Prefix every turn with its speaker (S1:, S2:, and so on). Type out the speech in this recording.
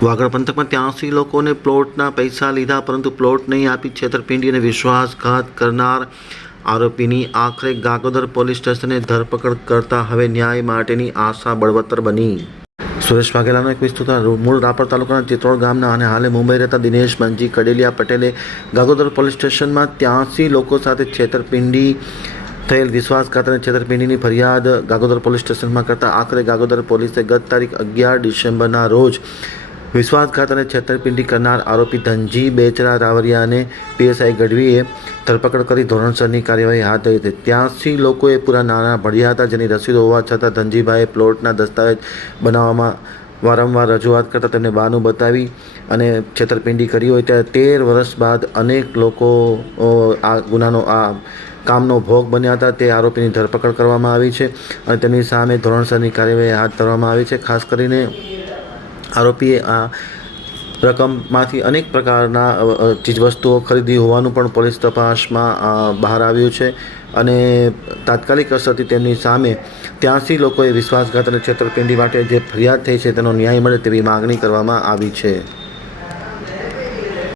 S1: વાગડ પંથકમાં ત્યાંસી લોકોને પ્લોટના પૈસા લીધા, પરંતુ પ્લોટ નહીં આપી છેતરપિંડી અને વિશ્વાસઘાત કરનાર આરોપીની આખરે ગાગોદર પોલીસ સ્ટેશને ધરપકડ કરતા હવે ન્યાય માટેની આશા બળવત્તર બની. સુરેશ વાઘેલાનો એક વિસ્તૃત મૂળ રાપર તાલુકાના ચિત્રોડ ગામના અને હાલે મુંબઈ રહેતા દિનેશ મંજી કડેલિયા પટેલે ગાગોદર પોલીસ સ્ટેશનમાં ત્યાંસી લોકો સાથે છેતરપિંડી થયેલ વિશ્વાસઘાત અને છેતરપિંડીની ફરિયાદ ગાગોદર પોલીસ સ્ટેશનમાં કરતા આખરે ગાગોદર પોલીસે ગત તારીખ અગિયાર ડિસેમ્બરના રોજ વિશ્વાસઘાત અને છેતરપિંડી કરનાર આરોપી ધનજી બેચરા રાવરિયાને પીએસઆઈ ગઢવીએ ધરપકડ કરી ધોરણસરની કાર્યવાહી હાથ ધરી હતી. ત્યાંસી લોકોએ પૂરા નાણાં ભર્યા હતા, જેની રસીદો હોવા છતાં ધનજીભાઈએ પ્લોટના દસ્તાવેજ બનાવવામાં વારંવાર રજૂઆત કરતાં તેમને બહાનું બતાવી અને છેતરપિંડી કરી હોય ત્યારે તેર વર્ષ બાદ અનેક લોકો આ ગુનાનો, આ કામનો ભોગ બન્યા હતા. તે આરોપીની ધરપકડ કરવામાં આવી છે અને તેની સામે ધોરણસરની કાર્યવાહી હાથ ધરવામાં આવી છે, ખાસ કરીને આરોપીએ આ રકમમાંથી અનેક પ્રકારના ચીજવસ્તુઓ ખરીદી હોવાનું પણ પોલીસ તપાસમાં બહાર આવ્યું છે અને તાત્કાલિક અસરથી તેમની સામે ત્યાંસી લોકોએ વિશ્વાસઘાત અને છેતરપિંડી માટે જે ફરિયાદ થઈ છે તેનો ન્યાય મળે તેવી માગણી કરવામાં આવી છે.